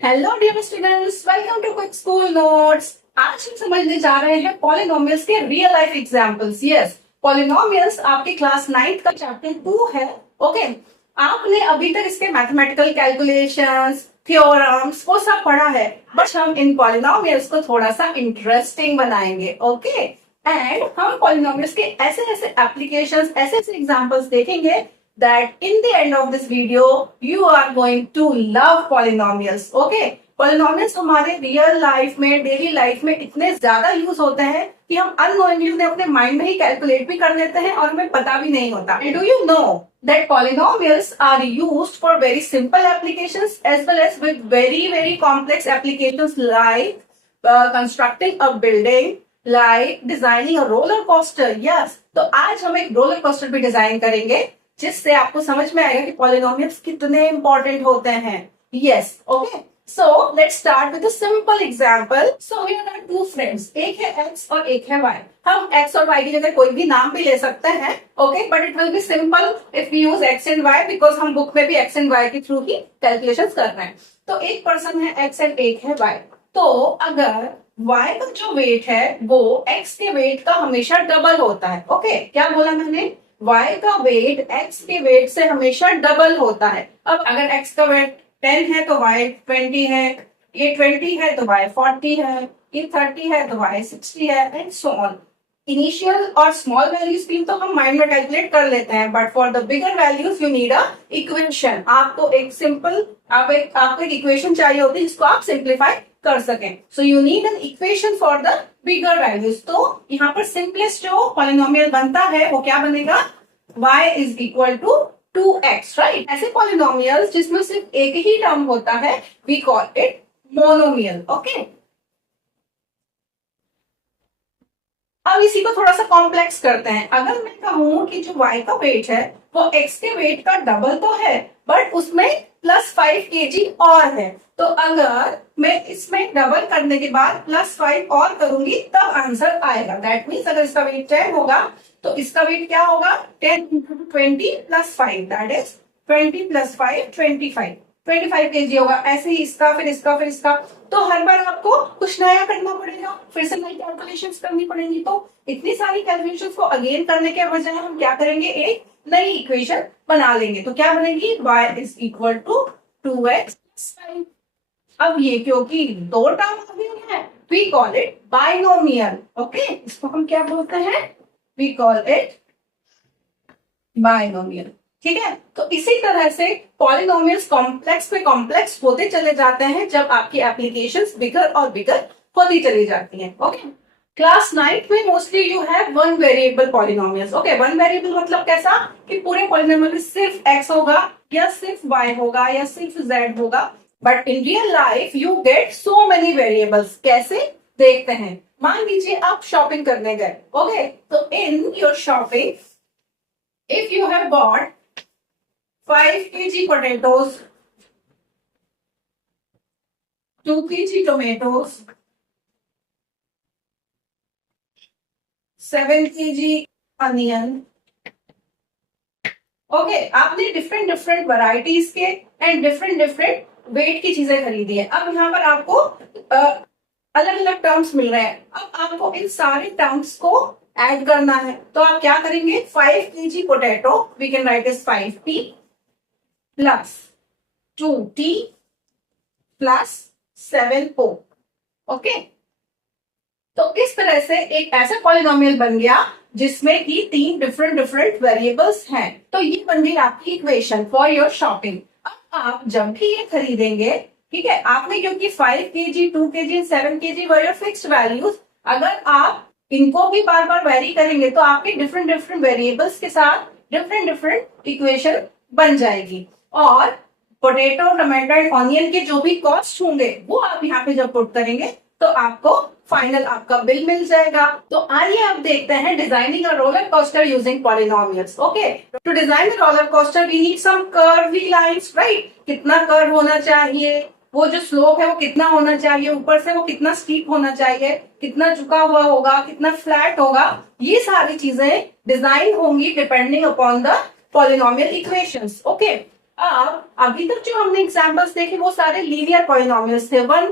Hello dear students, welcome to quick school notes. आज हम समझने जा रहे हैं पॉलिनोमियल्स के real life examples. Yes, polynomials आपके क्लास 9th का चैप्टर 2 है। ओके, आपने अभी तक इसके मैथमेटिकल कैलकुलेशंस, थ्योरम्स वो सब पढ़ा है, बट हम इन पॉलिनोमियल्स को थोड़ा सा इंटरेस्टिंग बनाएंगे। ओके, एंड हम पॉलिनोमियल्स के ऐसे ऐसे एप्लीकेशंस, ऐसे ऐसे एग्जांपल्स देखेंगे that in the end of this video you are going to love polynomials. Okay, polynomials हमारे रियल लाइफ में, डेली लाइफ में इतने ज्यादा यूज होते हैं कि हम अननोइंगली उन्हें अपने माइंड में ही कैलकुलेट भी कर लेते हैं और हमें पता भी नहीं होता। And do you know that polynomials are used for very simple applications as well as with very complex applications like constructing a building, like designing a roller coaster. Yes, तो आज हम एक रोलर कोस्टर भी design करेंगे जिससे आपको समझ में आएगा कि पॉलिनोमियल्स कितने इंपॉर्टेंट होते हैं। Yes, okay, so let's start with a simple example. So here are two friends, एक है एक्स और एक है वाई। हम एक्स और वाई की जगह कोई भी नाम भी ले सकते हैं, okay, but it will be simple if we use X and Y, because हम बुक में भी एक्स एंड वाई के थ्रू ही कैलकुलेशंस कर रहे हैं। तो एक पर्सन है एक्स एंड एक है वाई। तो अगर y का जो वेट है वो x के वेट का हमेशा डबल होता है। ओके, क्या बोला मैंने? y का वेट x के वेट से हमेशा डबल होता है। अब अगर x का वेट 10 है तो y 20 है, ये 20 है तो y 40 है, ये 30 है तो y 60 है, एंड सो ऑन। इनिशियल और स्मॉल वैल्यूज की तो हम माइंड में कैलकुलेट कर लेते हैं, but for the bigger values you need a equation. आपको एक इक्वेशन चाहिए होती है जिसको आप सिंप्लीफाई कर सकें। So you need an equation for the bigger values. तो यहाँ पर सिंपलेस्ट जो पॉलिनोमियल बनता है वो क्या बनेगा? y is equal to 2x, right? ऐसे पॉलिनोमियल्स जिसमें सिर्फ एक ही टर्म होता है we call it monomial. Okay, अब इसी को थोड़ा सा कॉम्प्लेक्स करते हैं। अगर मैं कहूं कि जो y का वेट है वो x के वेट का डबल तो है, बट उसमें +5 kg और है, तो अगर मैं इसमें डबल करने के बाद +5 और करूंगी तब आंसर आएगा। दैट मीन्स अगर इसका वेट 10 होगा तो इसका वेट क्या होगा? 10 × 20 + 5, दैट इज 20 + 5 25 kg होगा। ऐसे ही इसका, फिर इसका, फिर इसका। तो हर बार आपको कुछ नया करना पड़ेगा, फिर से नई कैलकुलेशंस करनी पड़ेंगी। तो इतनी सारी कैलकुलेशंस को अगेन करने के बजाय हम क्या करेंगे? एक नई इक्वेशन बना लेंगे। तो क्या बनेगी? y is equal to 2x + 5। अब ये क्योंकि दो टर्म आ गए हैं, we call it binomial. Okay, इसको हम क्या बोलते हैं? We call it binomial. ठीक है, तो इसी तरह से पॉलिनोमियल्स कॉम्प्लेक्स पे कॉम्प्लेक्स होते चले जाते हैं जब आपकी एप्लीकेशंस बिगर और बिगर होती चली जाती हैं। ओके, क्लास 9th में mostly you have one variable polynomials. Okay, one variable मतलब कैसा कि पूरे पॉलिनोमियल में सिर्फ x होगा या सिर्फ y होगा या सिर्फ z होगा, but in real life you get so many variables. कैसे देखते हैं? मान लीजिए आप शॉपिंग करने गए। ओके, तो in your shopping if you have bought 5 kg potatoes, 2 kg tomatoes, 7 kg onion। Okay, आपने डिफरेंट वैरायटीज के एंड डिफरेंट वेट की चीजें खरीदी है। अब यहाँ पर आपको अलग अलग टर्म्स मिल रहे हैं। अब आपको इन सारे टर्म्स को ऐड करना है, तो आप क्या करेंगे? 5 kg potato we can write is 5p + 2t + 7o। Okay, तो इस तरह से एक ऐसा पॉलिनोमियल बन गया जिसमें कि 3 डिफरेंट वेरिएबल्स हैं। तो ये बन गई आपकी इक्वेशन फॉर योर शॉपिंग। अब आप जब भी ये खरीदेंगे, ठीक है, आपने क्योंकि 5 kg, 2 kg, 7 kg were your fixed values, अगर आप इनको भी बार बार वेरी करेंगे तो आपके डिफरेंट वेरिएबल्स के साथ डिफरेंट इक्वेशन बन जाएगी। और पोटैटो, टमाटो एंड ऑनियन के जो भी कॉस्ट होंगे वो आप यहाँ पे जब पुट करेंगे तो आपको फाइनल आपका बिल मिल जाएगा। तो आइए अब देखते हैं designing a roller coaster using polynomials. Okay, to design a roller coaster we need some curvy lines, right? कितना कर्व होना चाहिए, वो जो स्लोप है वो कितना होना चाहिए, ऊपर से वो कितना स्टीप होना चाहिए, कितना झुका हुआ होगा, कितना फ्लैट होगा, ये सारी चीजें डिजाइन होंगी depending upon the polynomial equations. Okay, अब अभी तक जो हमने एग्जांपल्स देखे वो सारे लीनियर पॉलिनोमियल्स थे, वन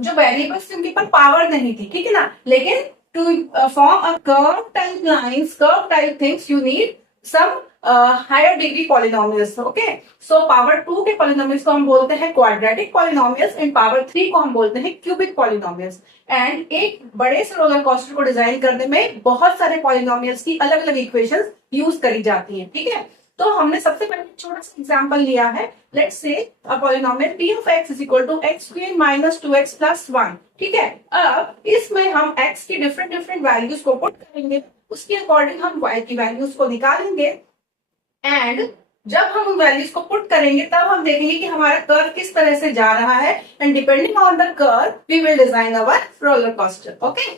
जो वेरिएबल्स थे उनके पर पावर नहीं थी, ठीक है ना। लेकिन to form a curve type lines, curve type things, you need some higher degree polynomials. Okay, so power 2 के पॉलिनोमियल्स को हम बोलते हैं क्वाड्रेटिक पॉलिनोमियल्स, एंड पावर 3 को हम बोलते हैं क्यूबिक पॉलिनोमियल्स। एंड एक बड़े से रोलर कोस्टर को डिजाइन करने में बहुत सारे पॉलिनोमियल्स की अलग अलग इक्वेशंस यूज करी जाती हैं, ठीक है। तो हमने सबसे पहले छोटा सा एग्जांपल लिया है, let's say a polynomial p of x is equal to x square minus 2x plus 1, ठीक है। अब इसमें हम x की डिफरेंट डिफरेंट वैल्यूज को पुट करेंगे, उसके अकॉर्डिंग हम y की वैल्यूज को निकालेंगे, एंड जब हम उन वैल्यूज को पुट करेंगे तब हम देखेंगे कि हमारा कर्व किस तरह से जा रहा है, and depending on the curve we will design our roller coaster. Okay,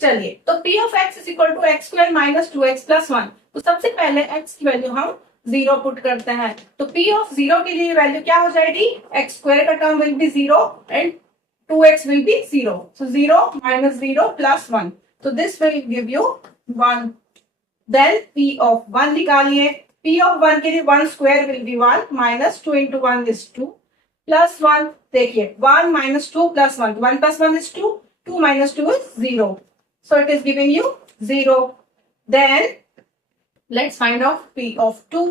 चलिए, तो p of x is equal to x square minus 2x plus 1, तो सबसे पहले x की वैल्यू हम 0 पुट करते हैं, तो p of 0 के लिए वैल्यू क्या हो जाएगी, x स्क्वायर का term will be 0 and 2x will be 0, so 0 minus 0 plus 1, so this will give you 1. Then p of 1 निकालिए, p of 1 के लिए 1 square will be 1 minus 2 into 1 is 2 plus 1, देखिए 1 minus 2 plus 1, 1 plus 1 is 2, 2 minus 2 is 0, so it is giving you 0. Then let's find out p of 2.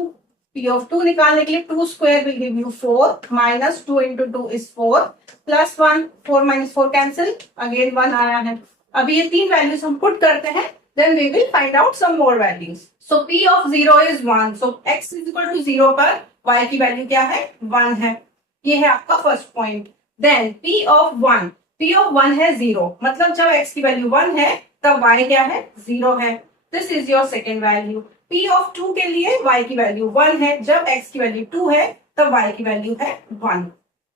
p of 2 निकालने के लिए 2 square will give you 4 minus 2 into 2 is 4 plus 1, 4 minus 4 cancel, again 1 आया है। अभी ये तीन values हम put करते हैं, then we will find out some more values. So p of 0 is 1, so x is equal to 0 पर y की वैल्यू क्या है, 1 है, ये है आपका first point. Then p of 1 है 0, मतलब जब x की वैल्यू 1 है तब y क्या है, 0 है, this is your second value. p of 2 के लिए y की वैल्यू 1 है, जब x की वैल्यू 2 है तब y की वैल्यू है 1,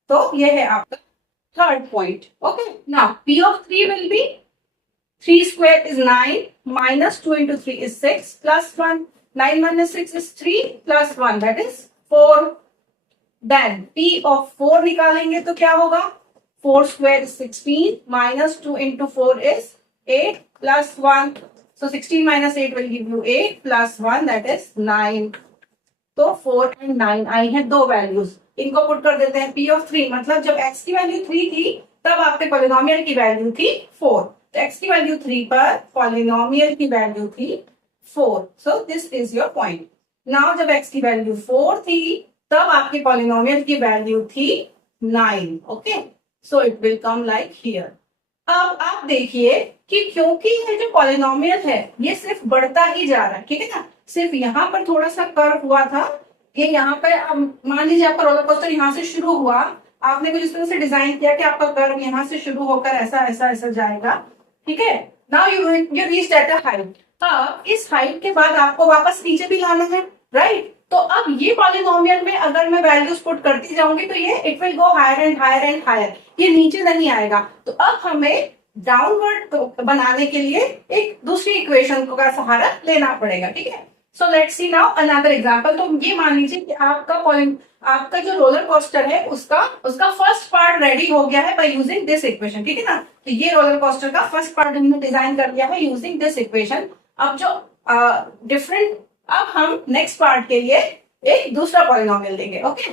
तो ये है आपका third point. Okay, now p of 3 will be 3 square is 9 minus 2 into 3 is 6 plus 1, 9 minus 6 is 3 plus 1, that is 4. Then p of 4 निकालेंगे तो क्या होगा, 4 square is 16 minus 2 into 4 is 8 plus 1, so 16 minus 8 will give you 8 plus 1, that is 9. तो 4 and 9 आई हैं दो values, इनको put कर देते हैं। p of 3 मतलब जब x की वैल्यू 3 थी तब आपके पॉलिनोमियल की वैल्यू थी 4, तो x की वैल्यू 3 पर पॉलिनोमियल की वैल्यू थी 4, so this is your point. Now जब x की वैल्यू 4 थी तब आपके पॉलिनोमियल की वैल्यू थी 9, okay, so it will come like here. अब आप देखिए कि क्योंकि ये जो पॉलिनोमियल है ये सिर्फ बढ़ता ही जा रहा है, ठीक है ना, सिर्फ यहाँ पर थोड़ा सा कर्व हुआ था, ये यहाँ पे मान लीजिए आपका रोलर कोस्टर यहाँ से शुरू हुआ, आपने कुछ इस तरह से डिजाइन किया कि आपका कर्व यहाँ से शुरू होकर ऐसा ऐसा ऐसा जाएगा, ठीक है। Now you reach at a height, अब इस हाइट के बाद आपको वापस नीचे भी लाना है, राइट। तो अब ये पॉलिनोमियल में अगर मैं वैल्यूज पुट करती जाऊंगी तो ये it will go higher and higher and higher, ये नीचे नहीं आएगा। तो अब हमें डाउनवर्ड बनाने के लिए एक दूसरी इक्वेशन का सहारा लेना पड़ेगा, ठीक है। So let's see now another example. तो ये मान लीजिए कि आपका जो रोलर कोस्टर है उसका फर्स्ट पार्ट रेडी हो गया है बाय यूजिंग दिस इक्वेशन, ठीक है ना। तो ये रोलर कोस्टर का फर्स्ट पार्ट हमने डिजाइन कर लिया है यूजिंग दिस इक्वेशन। अब जो अब हम नेक्स्ट पार्ट के लिए एक दूसरा पॉलिनोमियल लेंगे, ओके।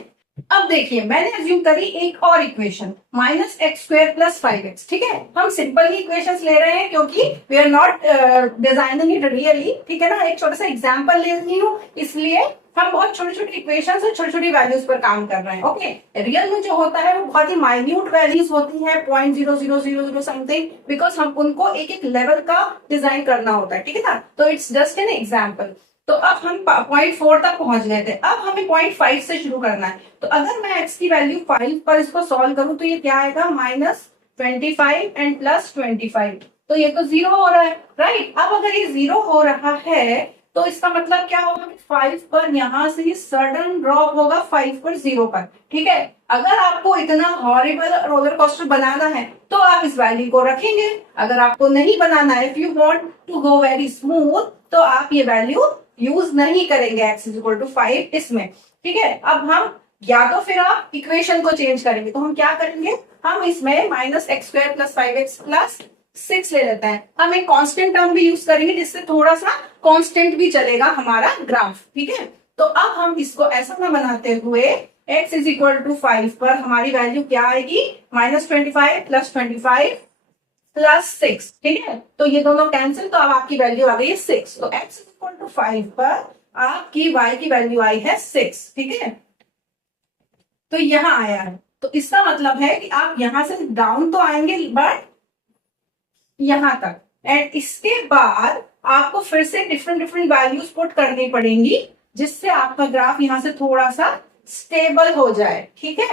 अब देखिए मैंने अज्यूम करी एक और equation minus x square plus 5x, ठीक है। हम सिंपल ही इक्वेशंस ले रहे हैं क्योंकि we are not designing it really, ठीक है ना, एक छोटा सा एग्जांपल ले रही हूँ, इसलिए हम बहुत छोटी छोटी इक्वेशंस और छोटी छोटी वैल्यूज पर काम कर रहे हैं, ओके। रियल में जो होता है वो बहुत ही माइन्यूट वैल्यूज होती है, 0.0000 समथिंग, बिकॉज हम उनको एक एक लेवल का डिजाइन करना होता है, ठीक है ना। तो इट्स जस्ट एन एग्जाम्पल। तो अब हम 0.4 तक पहुंच गए थे, अब हमें 0.5 से शुरू करना है। तो अगर मैं x की वैल्यू 5 पर इसको सॉल्व करूं तो ये क्या आएगा, -25 एंड +25, तो ये तो 0 हो रहा है, राइट। अब अगर ये 0 हो रहा है तो इसका मतलब क्या होगा कि 5 पर यहाँ से सडन ड्रॉप होगा 5 पर 0 पर, ठीक है। अगर आपको इतना हॉरिबल रोलर कोस्टर बनाना है तो आप इस वैल्यू को रखेंगे, अगर आपको नहीं बनाना है, if you want to go very smooth, तो आप ये वैल्यू यूज नहीं करेंगे x = 5 इसमें, ठीक है। अब हम या तो फिर आप इक्वेशन को चेंज करेंगे, तो हम क्या करेंगे, हम इसमें -x² + 5x + 6 ले लेते हैं। हम एक कांस्टेंट टर्म भी यूज करेंगे जिससे थोड़ा सा कांस्टेंट भी चलेगा हमारा ग्राफ, ठीक है। तो अब हम इसको ऐसा ना बनाते हुए x इज इक्वल टू 5 पर हमारी वैल्यू क्या आएगी, -25 + 25 + 6, ठीक है। तो ये दोनों कैंसिल, तो अब आपकी वैल्यू आ गई है 6। तो x इज इक्वल टू 5 पर आपकी y की वैल्यू आई है 6, ठीक है। तो यहां आया है, तो इसका मतलब है कि आप यहां से डाउन तो आएंगे बट यहां तक, एंड इसके बाद आपको फिर से डिफरेंट डिफरेंट वैल्यूज पुट करनी पड़ेंगी, जिससे आपका ग्राफ यहां से थोड़ा सा स्टेबल हो जाए, ठीक है।